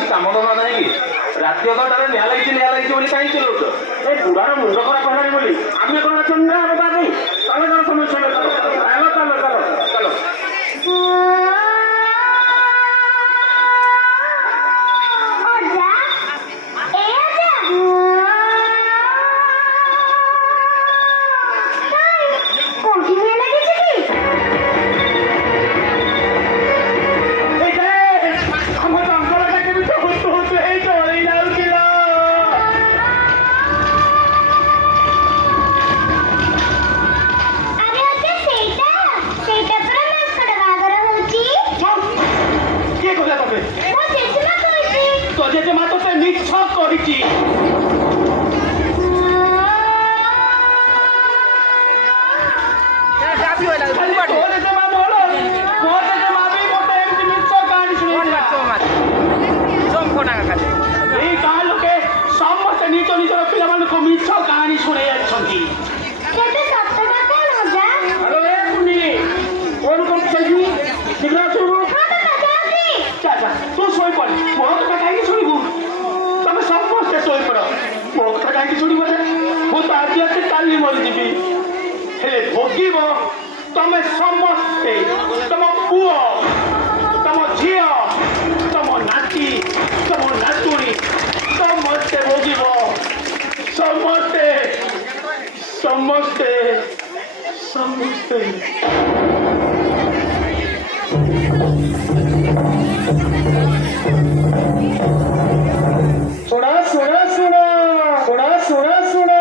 କିଛି କାମ ଧନ୍ଦା ନାହିଁ କି? ରାତି ଅଧଟାରେ ନିଆଁ ଲାଗିଛି ବୋଲି କାହିଁ ଚିଲଉଛ? ଏ ବୁଢ଼ାର ମୁଣ୍ଡ ଖରାପ ହେଲାଣି ବୋଲି ଆମେ କଣ ଅଛନ୍ତି ନା ଆମ ପାଇଁ? ଚାଲ ଚାଲ ସମସ୍ୟା ଚାଲ ଚାଲ ଚାଲ ଚାଲ ଚାଲ। तमे समस्ते तम पुओ तम झील तम नाती तम नातुणी समस्ते भोगिब समस्ते समस्ते समस्ते। सुना सुना सुना सुना सुना सुना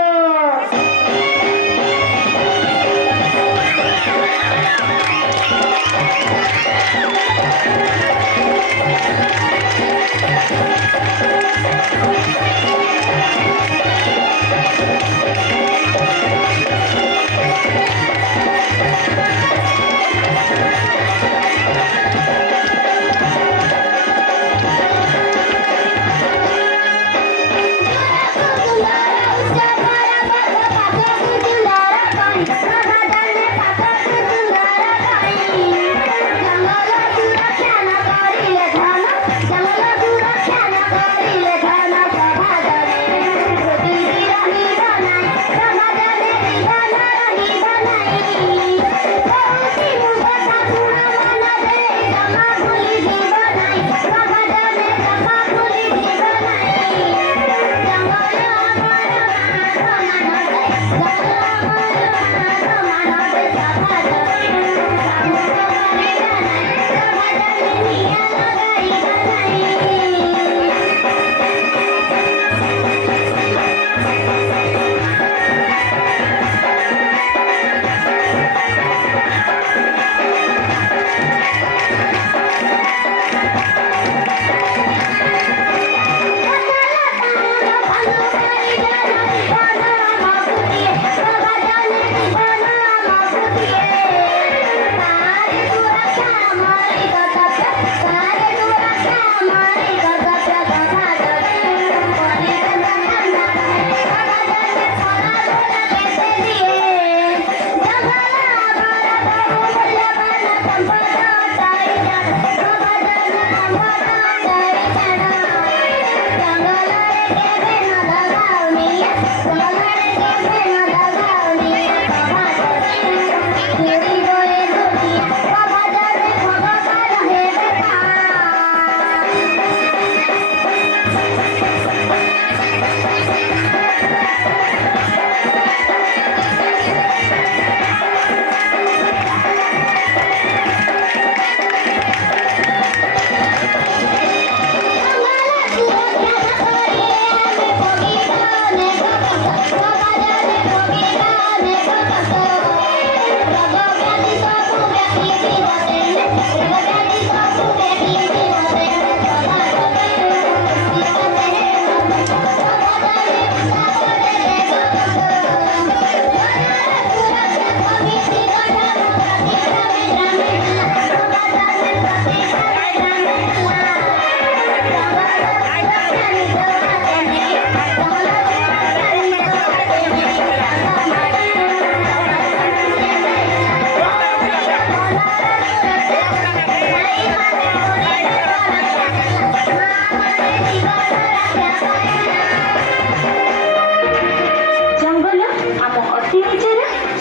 आम अति निजर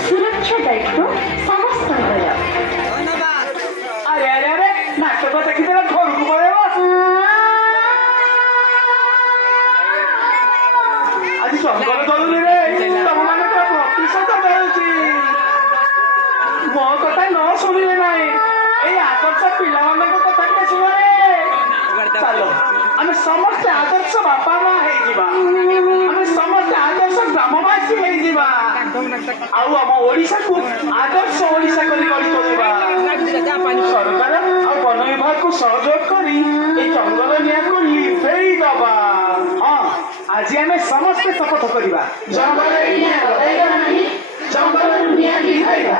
सुरक्षा दायित्व समस्त अरे अरे अरे नाटक देखिदेला घर को पळेबो आज जंगल जलुनी रे तम माने तो प्रतिशत मिलुची मो कथा न सुनिले नाही ए आदर्श पिला मानक कथा के सुने चलो आमे समस्त आदर्श बापा मा हे जिबा आमे समस्त आदर्श ग्रामवासी हे जिबा आउ हम ओडिसा को आदर्श ओडिसा करी गढ़ी तोलिबा सरकार आ वन विभाग को सहयोग करी ए जंगल निया को लिफेई दबा हां आज आमे समस्त शपथ करिबा जंगल निया गइबा नाही जंगल निया लिफेइबा